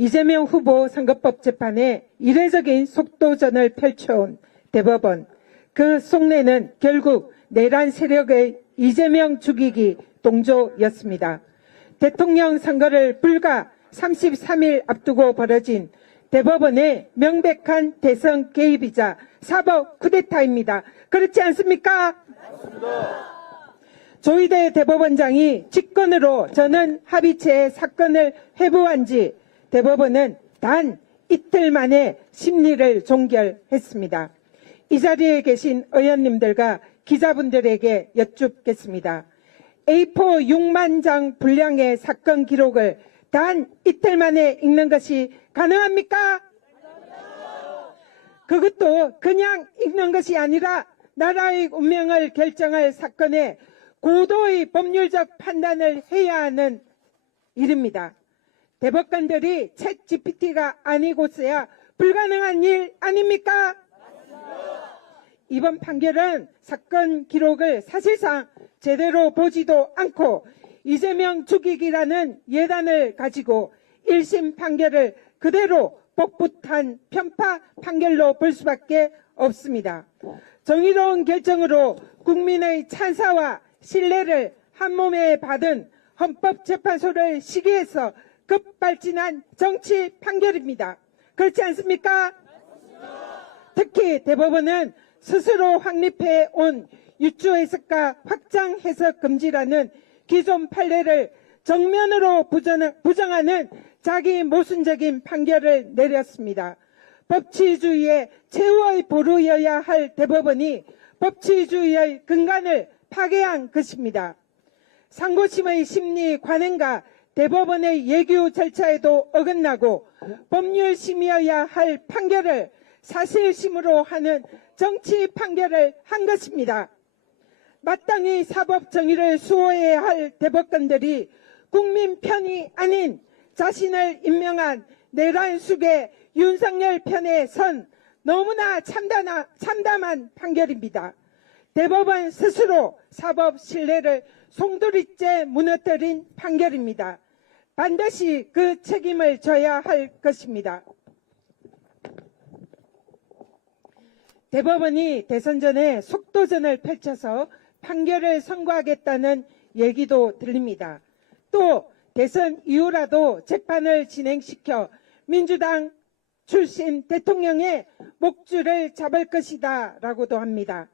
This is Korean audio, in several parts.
이재명 후보 선거법 재판에 이례적인 속도전을 펼쳐온 대법원. 그 속내는 결국 내란 세력의 이재명 죽이기 동조였습니다. 대통령 선거를 불과 33일 앞두고 벌어진 대법원의 명백한 대선 개입이자 사법 쿠데타입니다. 그렇지 않습니까? 맞습니다. 조희대 대법원장이 직권으로 전원 합의체의 사건을 회부한 지 대법원은 단 이틀 만에 심리를 종결했습니다. 이 자리에 계신 의원님들과 기자분들에게 여쭙겠습니다. A4 6만 장 분량의 사건 기록을 단 이틀 만에 읽는 것이 가능합니까? 그것도 그냥 읽는 것이 아니라 나라의 운명을 결정할 사건에 고도의 법률적 판단을 해야 하는 일입니다. 대법관들이 챗 GPT가 아니고서야 불가능한 일 아닙니까? 이번 판결은 사건 기록을 사실상 제대로 보지도 않고 이재명 죽이기라는 예단을 가지고 1심 판결을 그대로 복붙한 편파 판결로 볼 수밖에 없습니다. 정의로운 결정으로 국민의 찬사와 신뢰를 한몸에 받은 헌법재판소를 시기해서 급발진한 정치 판결입니다. 그렇지 않습니까? 특히 대법원은 스스로 확립해온 유추 해석과 확장 해석 금지라는 기존 판례를 정면으로 부정하는 자기 모순적인 판결을 내렸습니다. 법치주의의 최후의 보루여야 할 대법원이 법치주의의 근간을 파괴한 것입니다. 상고심의 심리 관행과 대법원의 예규 절차에도 어긋나고 법률심이어야 할 판결을 사실심으로 하는 정치 판결을 한 것입니다. 마땅히 사법 정의를 수호해야 할 대법관들이 국민 편이 아닌 자신을 임명한 내란 숙의 윤석열 편에 선 너무나 참담한 판결입니다. 대법원 스스로 사법 신뢰를 송두리째 무너뜨린 판결입니다. 반드시 그 책임을 져야 할 것입니다. 대법원이 대선 전에 속도전을 펼쳐서 판결을 선고하겠다는 얘기도 들립니다. 또 대선 이후라도 재판을 진행시켜 민주당 출신 대통령의 목줄을 잡을 것이다 라고도 합니다.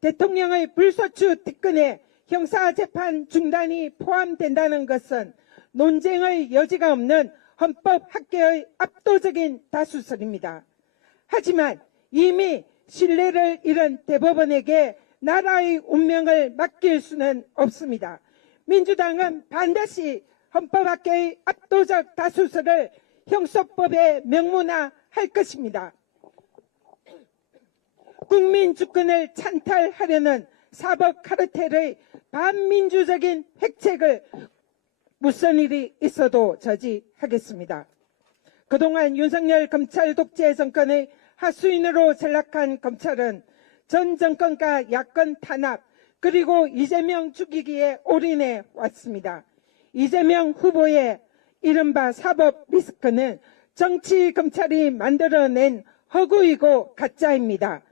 대통령의 불소추 특근에 형사재판 중단이 포함된다는 것은 논쟁의 여지가 없는 헌법학계의 압도적인 다수설입니다. 하지만 이미 신뢰를 잃은 대법원에게 나라의 운명을 맡길 수는 없습니다. 민주당은 반드시 헌법학계의 압도적 다수설을 형소법에 명문화할 것입니다. 국민 주권을 찬탈하려는 사법 카르텔의 반민주적인 획책을 무슨 일이 있어도 저지하겠습니다. 그동안 윤석열 검찰 독재 정권의 하수인으로 전락한 검찰은 전 정권과 야권 탄압 그리고 이재명 죽이기에 올인해 왔습니다. 이재명 후보의 이른바 사법 리스크는 정치 검찰이 만들어낸 허구이고 가짜입니다.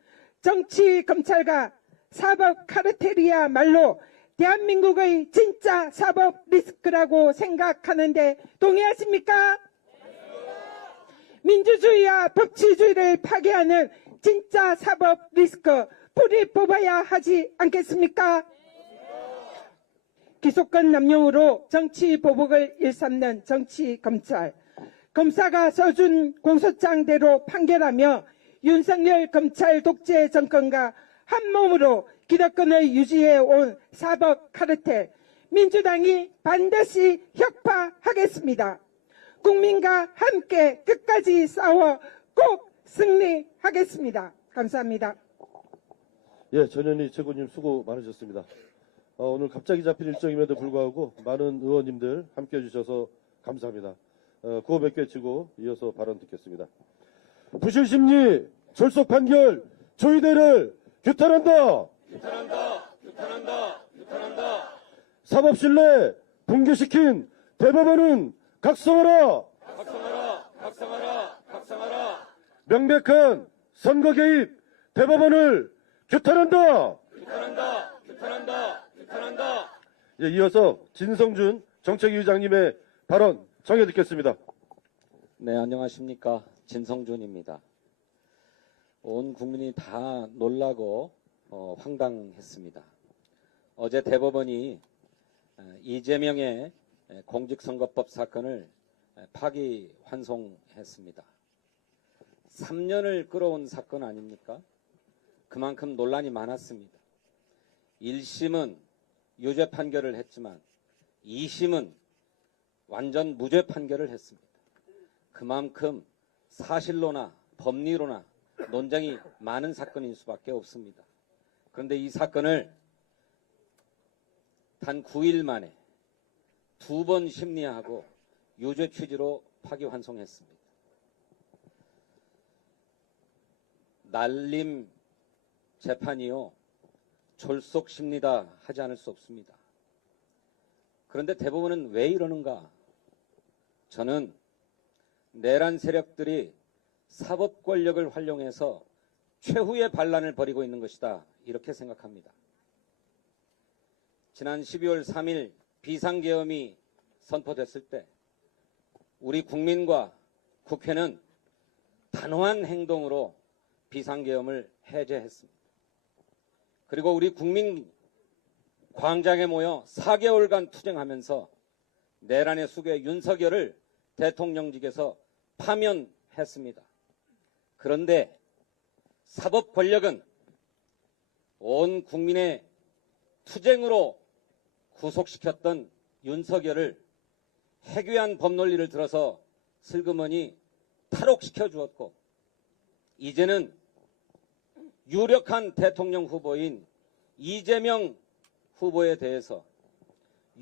정치 검찰과 사법 카르텔이야말로 대한민국의 진짜 사법 리스크라고 생각하는데 동의하십니까? 민주주의와 법치주의를 파괴하는 진짜 사법 리스크 뿌리 뽑아야 하지 않겠습니까? 기소권 남용으로 정치 보복을 일삼는 정치 검찰. 검사가 써준 공소장대로 판결하며 윤석열 검찰 독재 정권과 한몸으로 기득권을 유지해온 사법 카르텔. 민주당이 반드시 혁파하겠습니다. 국민과 함께 끝까지 싸워 꼭 승리하겠습니다. 감사합니다. 예, 전현희 최고님 수고 많으셨습니다. 오늘 갑자기 잡힌 일정임에도 불구하고 많은 의원님들 함께해 주셔서 감사합니다. 구호 몇 개 치고 이어서 발언 듣겠습니다. 부실심리 졸속 판결 조희대를 규탄한다. 규탄한다. 규탄한다. 규탄한다. 사법신뢰 붕괴시킨 대법원은 각성하라. 각성하라. 명백한 선거 개입 대법원을 규탄한다. 규탄한다. 예, 이어서 진성준 정책위의장님의 발언 정해 듣겠습니다. 네, 안녕하십니까. 진성준입니다. 온 국민이 다 놀라고 황당했습니다. 어제 대법원이 이재명의 공직선거법 사건을 파기환송했습니다. 3년을 끌어온 사건 아닙니까? 그만큼 논란이 많았습니다. 1심은 유죄 판결을 했지만 2심은 완전 무죄 판결을 했습니다. 그만큼 사실로나 법리로나 논쟁이 많은 사건인 수밖에 없습니다. 그런데 이 사건을 단 9일 만에 2번 심리하고 유죄 취지로 파기환송했습니다. 날림 재판이요, 졸속심리다 하지 않을 수 없습니다. 그런데 대법원은 왜 이러는가? 저는 내란 세력들이 사법 권력을 활용해서 최후의 반란을 벌이고 있는 것이다, 이렇게 생각합니다. 지난 12월 3일 비상계엄이 선포됐을 때 우리 국민과 국회는 단호한 행동으로 비상계엄을 해제했습니다. 그리고 우리 국민 광장에 모여 4개월간 투쟁하면서 내란의 수괴 윤석열을 대통령직에서 파면했습니다. 그런데 사법 권력은 온 국민의 투쟁으로 구속시켰던 윤석열을 해괴한 법논리를 들어서 슬그머니 탈옥시켜 주었고, 이제는 유력한 대통령 후보인 이재명 후보에 대해서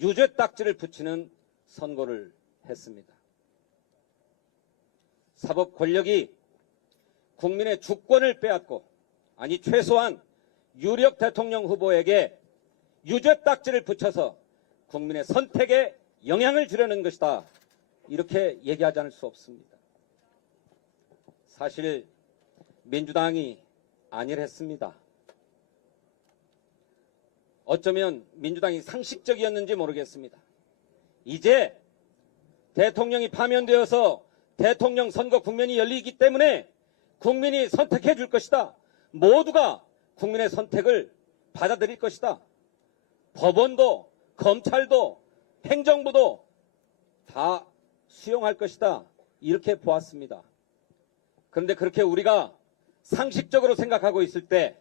유죄 딱지를 붙이는 선고를 했습니다. 사법 권력이 국민의 주권을 빼앗고, 아니 최소한 유력 대통령 후보에게 유죄 딱지를 붙여서 국민의 선택에 영향을 주려는 것이다, 이렇게 얘기하지 않을 수 없습니다. 사실 민주당이 안일했습니다. 어쩌면 민주당이 상식적이었는지 모르겠습니다. 이제 대통령이 파면되어서 대통령 선거 국면이 열리기 때문에 국민이 선택해 줄 것이다. 모두가 국민의 선택을 받아들일 것이다. 법원도 검찰도 행정부도 다 수용할 것이다, 이렇게 보았습니다. 그런데 그렇게 우리가 상식적으로 생각하고 있을 때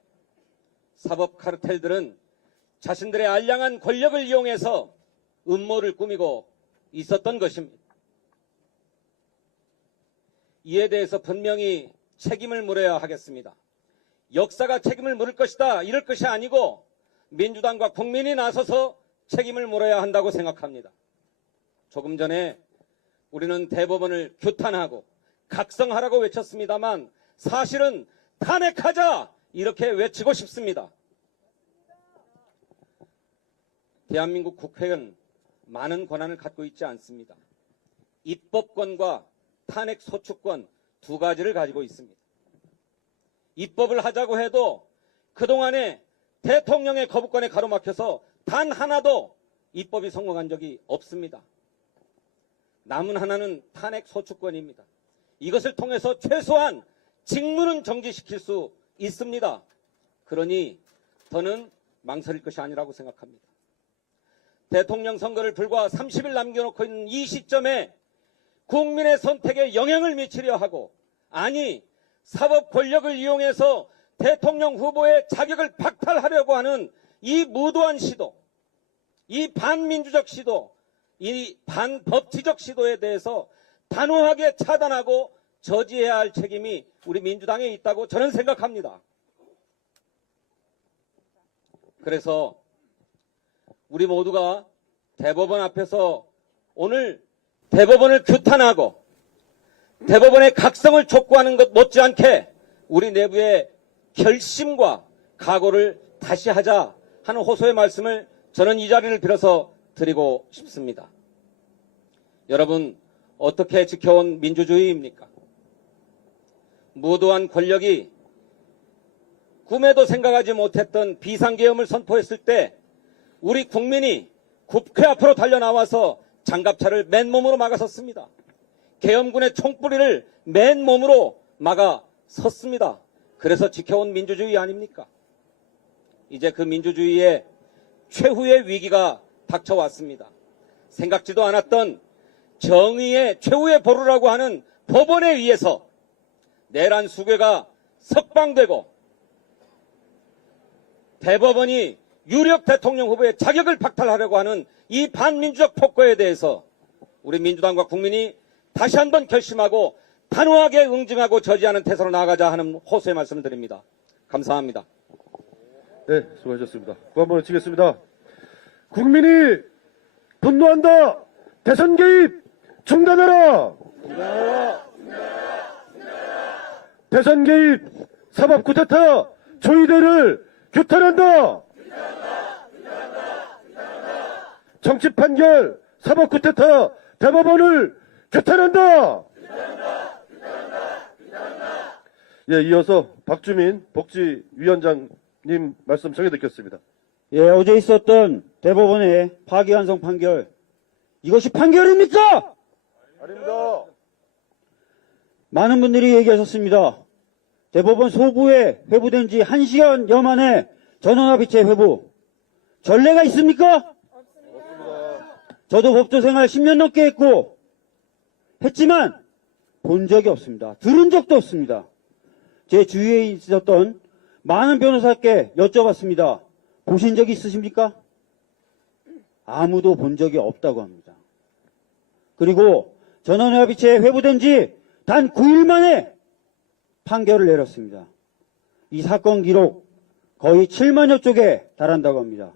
사법 카르텔들은 자신들의 알량한 권력을 이용해서 음모를 꾸미고 있었던 것입니다. 이에 대해서 분명히 책임을 물어야 하겠습니다. 역사가 책임을 물을 것이다, 이럴 것이 아니고 민주당과 국민이 나서서 책임을 물어야 한다고 생각합니다. 조금 전에 우리는 대법원을 규탄하고 각성하라고 외쳤습니다만 사실은 탄핵하자, 이렇게 외치고 싶습니다. 대한민국 국회는 많은 권한을 갖고 있지 않습니다. 입법권과 탄핵 소추권 두 가지를 가지고 있습니다. 입법을 하자고 해도 그동안에 대통령의 거부권에 가로막혀서 단 하나도 입법이 성공한 적이 없습니다. 남은 하나는 탄핵 소추권입니다. 이것을 통해서 최소한 직무는 정지시킬 수 있습니다. 그러니 더는 망설일 것이 아니라고 생각합니다. 대통령 선거를 불과 30일 남겨놓고 있는 이 시점에 국민의 선택에 영향을 미치려 하고, 아니 사법 권력을 이용해서 대통령 후보의 자격을 박탈하려고 하는 이 무도한 시도, 이 반민주적 시도, 이 반법치적 시도에 대해서 단호하게 차단하고 저지해야 할 책임이 우리 민주당에 있다고 저는 생각합니다. 그래서 우리 모두가 대법원 앞에서 오늘 대법원을 규탄하고 대법원의 각성을 촉구하는 것 못지않게 우리 내부의 결심과 각오를 다시 하자 하는 호소의 말씀을 저는 이 자리를 빌어서 드리고 싶습니다. 여러분, 어떻게 지켜온 민주주의입니까? 무도한 권력이 꿈에도 생각하지 못했던 비상계엄을 선포했을 때 우리 국민이 국회 앞으로 달려나와서 장갑차를 맨몸으로 막아섰습니다. 계엄군의 총뿌리를 맨몸으로 막아섰습니다. 그래서 지켜온 민주주의 아닙니까? 이제 그 민주주의의 최후의 위기가 닥쳐왔습니다. 생각지도 않았던 정의의 최후의 보루라고 하는 법원에 의해서 내란 수괴가 석방되고 대법원이 유력 대통령 후보의 자격을 박탈하려고 하는 이 반민주적 폭거에 대해서 우리 민주당과 국민이 다시 한번 결심하고 단호하게 응징하고 저지하는 태세로 나아가자 하는 호소의 말씀을 드립니다. 감사합니다. 네, 수고하셨습니다. 구한번을 치겠습니다. 국민이 분노한다. 대선 개입 중단하라. 대선 개입 사법 쿠데타 조이대를 규탄한다. 정치 판결 사법 쿠데타 대법원을 규탄한다. 예, 이어서 박주민 복지위원장님 말씀 청해 듣겠습니다. 예, 어제 있었던 대법원의 파기환송 판결, 이것이 판결입니까? 아닙니다. 많은 분들이 얘기하셨습니다. 대법원 소부에 회부된 지 1시간여 만에 전원합의체 회부. 전례가 있습니까? 저도 법조 생활 10년 넘게 했고, 했지만 본 적이 없습니다. 들은 적도 없습니다. 제 주위에 있었던 많은 변호사께 여쭤봤습니다. 보신 적이 있으십니까? 아무도 본 적이 없다고 합니다. 그리고 전원합의체에 회부된 지 단 9일 만에 판결을 내렸습니다. 이 사건 기록 거의 7만여 쪽에 달한다고 합니다.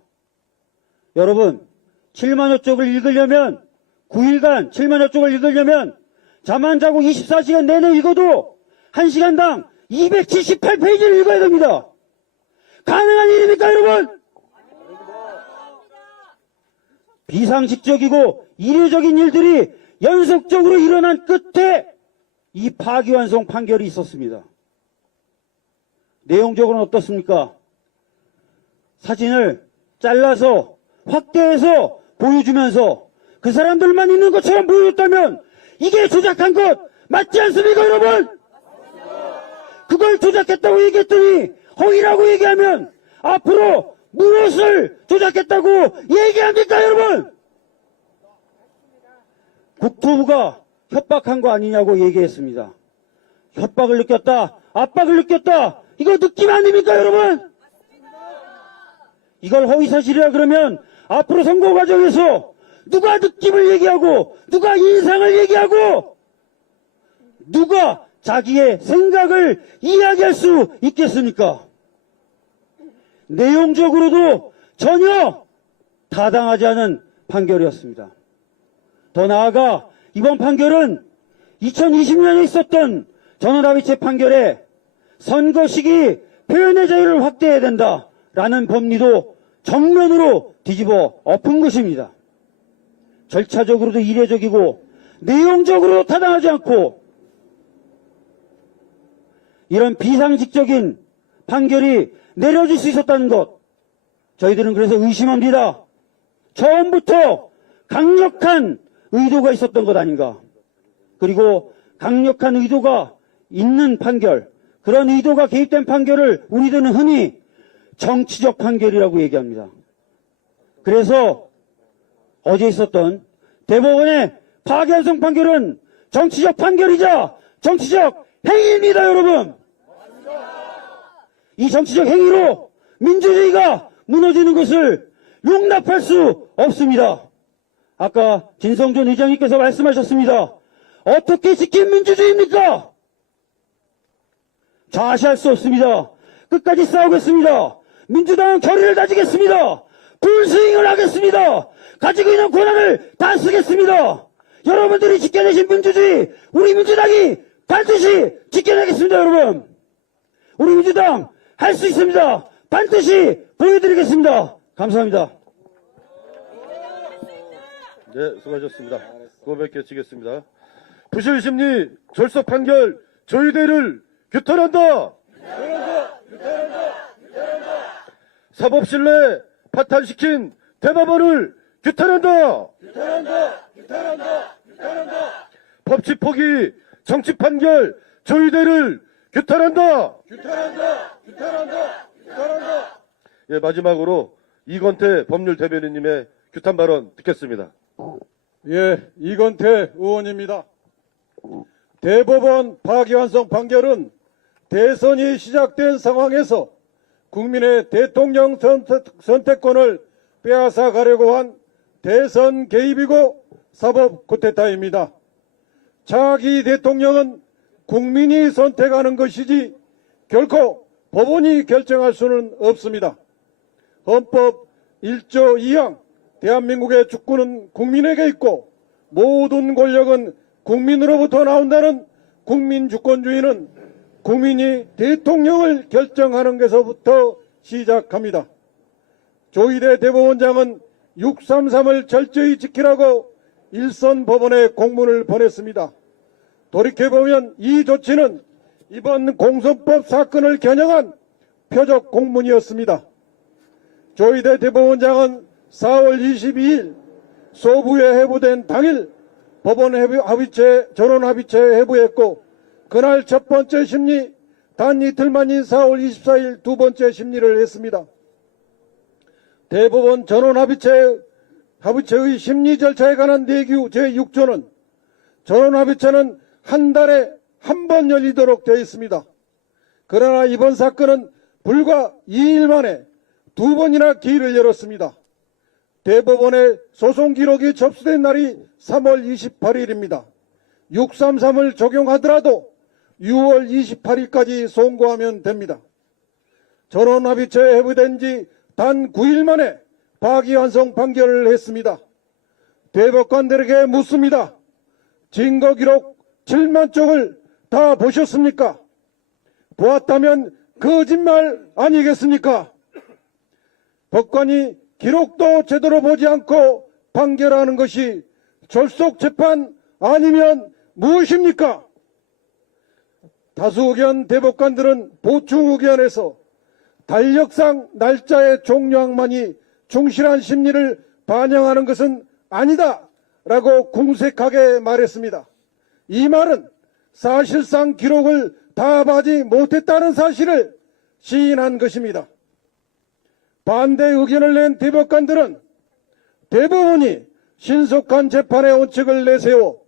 여러분, 7만여 쪽을 읽으려면 9일간 7만여 쪽을 읽으려면 잠 안 자고 24시간 내내 읽어도 1시간당 278페이지를 읽어야 됩니다. 가능한 일입니까, 여러분? 비상식적이고 이례적인 일들이 연속적으로 일어난 끝에 이 파기환송 판결이 있었습니다. 내용적으로는 어떻습니까? 사진을 잘라서 확대해서 보여주면서 그 사람들만 있는 것처럼 보여줬다면 이게 조작한 것 맞지 않습니까, 여러분? 그걸 조작했다고 얘기했더니 허위라고 얘기하면 앞으로 무엇을 조작했다고 얘기합니까, 여러분? 국토부가 협박한 거 아니냐고 얘기했습니다. 협박을 느꼈다, 압박을 느꼈다, 이거 느낌 아닙니까, 여러분? 이걸 허위사실이라 그러면 앞으로 선거 과정에서 누가 느낌을 얘기하고 누가 인상을 얘기하고 누가 자기의 생각을 이야기할 수 있겠습니까? 내용적으로도 전혀 타당하지 않은 판결이었습니다. 더 나아가 이번 판결은 2020년에 있었던 전원합의체 판결에 선거 시기 표현의 자유를 확대해야 된다라는 법리도 정면으로 뒤집어 엎은 것입니다. 절차적으로도 이례적이고 내용적으로도 타당하지 않고 이런 비상식적인 판결이 내려질 수 있었다는 것, 저희들은 그래서 의심합니다. 처음부터 강력한 의도가 있었던 것 아닌가. 그리고 강력한 의도가 있는 판결, 그런 의도가 개입된 판결을 우리들은 흔히 정치적 판결이라고 얘기합니다. 그래서 어제 있었던 대법원의 파기환송 판결은 정치적 판결이자 정치적 행위입니다, 여러분. 이 정치적 행위로 민주주의가 무너지는 것을 용납할 수 없습니다. 아까 진성준 의장님께서 말씀하셨습니다. 어떻게 지킨 민주주의입니까? 좌시할 수 없습니다. 끝까지 싸우겠습니다. 민주당은 결의를 다지겠습니다. 불스윙을 하겠습니다. 가지고 있는 권한을 다 쓰겠습니다. 여러분들이 지켜내신 민주주의, 우리 민주당이 반드시 지켜내겠습니다, 여러분. 우리 민주당 할 수 있습니다. 반드시 보여드리겠습니다. 감사합니다. 네, 수고하셨습니다. 900개 치겠습니다. 부실심리 졸속 판결 조의대를 규탄한다. 사법실 내 파탄시킨 대법원을 규탄한다. 법치 포기, 정치 판결, 조의대를 규탄한다. 예, 마지막으로 이건태 법률 대변인님의 규탄 발언 듣겠습니다. 예, 이건태 의원입니다. 대법원 파기환송 판결은 대선이 시작된 상황에서 국민의 대통령 선택권을 빼앗아 가려고 한 대선 개입이고 사법 쿠데타입니다. 차기 대통령은 국민이 선택하는 것이지 결코 법원이 결정할 수는 없습니다. 헌법 1조 2항 대한민국의 주권은 국민에게 있고 모든 권력은 국민으로부터 나온다는 국민주권주의는 국민이 대통령을 결정하는 것에서부터 시작합니다. 조희대 대법원장은 633을 철저히 지키라고 일선 법원에 공문을 보냈습니다. 돌이켜보면 이 조치는 이번 공소법 사건을 겨냥한 표적 공문이었습니다. 조희대 대법원장은 4월 22일 소부에 회부된 당일 법원 전원 합의체에 회부했고 그날 첫 번째 심리, 단 이틀 만인 4월 24일 두 번째 심리를 했습니다. 대법원 전원 합의체의 심리 절차에 관한 내규 제6조는 전원 합의체는 한 달에 한 번 열리도록 되어 있습니다. 그러나 이번 사건은 불과 2일 만에 두 번이나 기일을 열었습니다. 대법원에 소송 기록이 접수된 날이 3월 28일입니다. 633을 적용하더라도 6월 28일까지 송고하면 됩니다. 전원합의체에 회부된 지 단 9일 만에 파기환송 판결을 했습니다. 대법관들에게 묻습니다. 증거 기록 7만 쪽을 다 보셨습니까? 보았다면 거짓말 아니겠습니까? 법관이 기록도 제대로 보지 않고 판결하는 것이 졸속 재판 아니면 무엇입니까? 다수 의견 대법관들은 보충 의견에서 달력상 날짜의 종료항만이 충실한 심리를 반영하는 것은 아니다 라고 궁색하게 말했습니다. 이 말은 사실상 기록을 다 보지 못했다는 사실을 시인한 것입니다. 반대 의견을 낸 대법관들은 대법원이 신속한 재판의 원칙을 내세워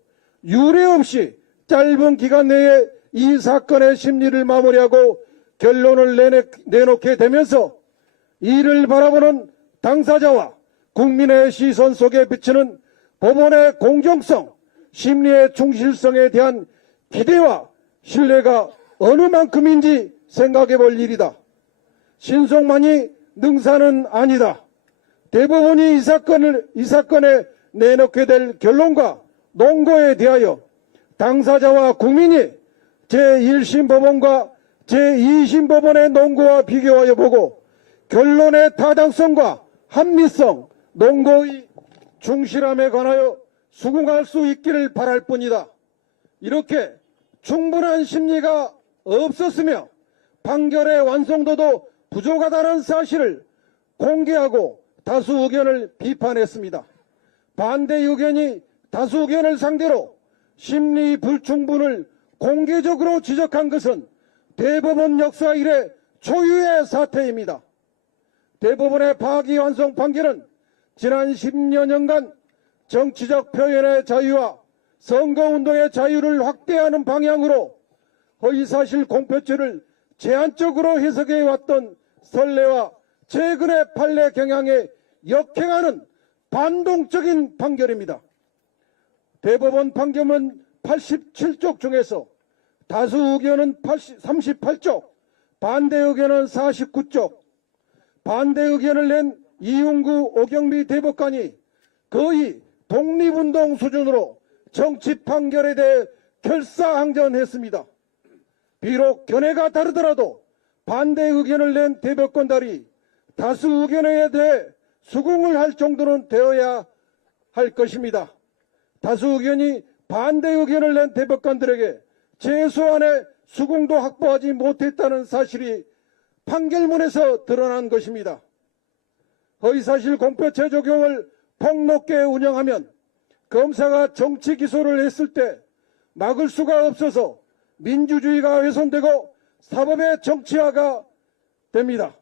유례 없이 짧은 기간 내에 이 사건의 심리를 마무리하고 결론을 내놓게 되면서 이를 바라보는 당사자와 국민의 시선 속에 비치는 법원의 공정성, 심리의 충실성에 대한 기대와 신뢰가 어느 만큼인지 생각해 볼 일이다. 신속만이 능사는 아니다. 대법원이 이 사건에 내놓게 될 결론과 논거에 대하여 당사자와 국민이 제1심 법원과 제2심 법원의 논거와 비교하여 보고 결론의 타당성과 합리성, 논거의 충실함에 관하여 수긍할 수 있기를 바랄 뿐이다. 이렇게 충분한 심리가 없었으며 판결의 완성도도 부족하다는 사실을 공개하고 다수 의견을 비판했습니다. 반대 의견이 다수 의견을 상대로 심리 불충분을 공개적으로 지적한 것은 대법원 역사 이래 초유의 사태입니다. 대법원의 파기환송 판결은 지난 10여년간 정치적 표현의 자유와 선거운동의 자유를 확대하는 방향으로 허위사실 공표죄를 제한적으로 해석해왔던 선례와 최근의 판례 경향에 역행하는 반동적인 판결입니다. 대법원 판결문 87쪽 중에서 다수 의견은 38쪽, 반대 의견은 49쪽, 반대 의견을 낸 이용구 오경미 대법관이 거의 독립운동 수준으로 정치 판결에 대해 결사항전했습니다. 비록 견해가 다르더라도 반대 의견을 낸 대법관들이 다수 의견에 대해 수긍을 할 정도는 되어야 할 것입니다. 다수 의견이 반대 의견을 낸 대법관들에게 최소한의 수긍도 확보하지 못했다는 사실이 판결문에서 드러난 것입니다. 허위사실 공표죄 적용을 폭넓게 운영하면 검사가 정치 기소를 했을 때 막을 수가 없어서 민주주의가 훼손되고 사법의 정치화가 됩니다.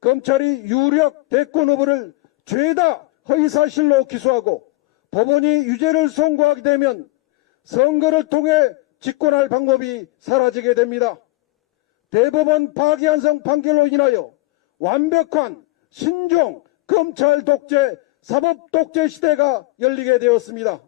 검찰이 유력 대권 후보를 죄다 허위사실로 기소하고 법원이 유죄를 선고하게 되면 선거를 통해 집권할 방법이 사라지게 됩니다. 대법원 파기환송 판결로 인하여 완벽한 신종 검찰 독재, 사법 독재 시대가 열리게 되었습니다.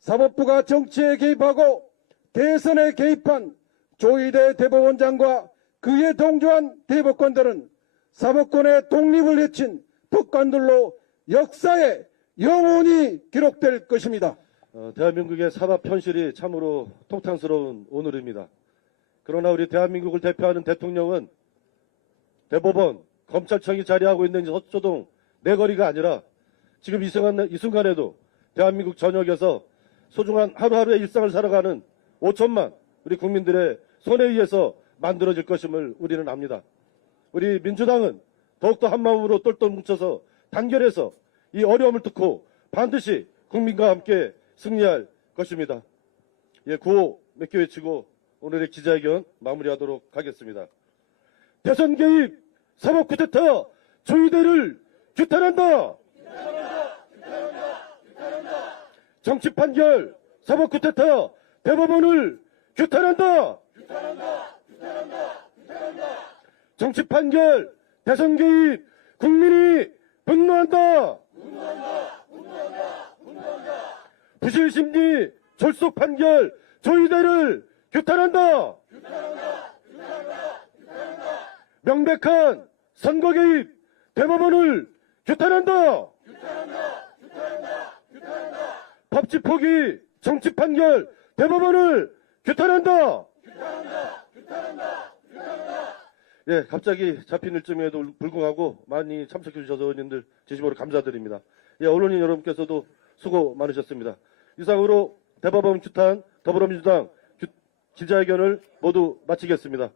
사법부가 정치에 개입하고 대선에 개입한 조희대 대법원장과 그에 동조한 대법관들은 사법권의 독립을 해친 법관들로 역사에 영원히 기록될 것입니다. 대한민국의 사법 현실이 참으로 통탄스러운 오늘입니다. 그러나 우리 대한민국을 대표하는 대통령은 대법원, 검찰청이 자리하고 있는 서초동 내거리가 아니라 지금 이 순간에도 대한민국 전역에서 소중한 하루하루의 일상을 살아가는 5천만 우리 국민들의 손에 의해서 만들어질 것임을 우리는 압니다. 우리 민주당은 더욱더 한마음으로 똘똘 뭉쳐서 단결해서 이 어려움을 뚫고 반드시 국민과 함께 승리할 것입니다. 예, 구호 몇 개 외치고 오늘의 기자회견 마무리하도록 하겠습니다. 대선 개입, 사법 쿠데타, 조희대를 규탄한다. 정치 판결, 사법 쿠데타, 대법원을 규탄한다. 정치 판결, 대선 개입, 국민이 분노한다. 부실심리, 졸속 판결, 조희대를 규탄한다. 명백한 선거 개입, 대법원을 규탄한다. 법치 포기, 정치 판결, 대법원을 규탄한다. 예, 갑자기 잡힌 일정에도 불구하고 많이 참석해 주셔서 의원님들 진심으로 감사드립니다. 예, 언론인 여러분께서도 수고 많으셨습니다. 이상으로 대법원 규탄 더불어민주당 기자회견을 모두 마치겠습니다.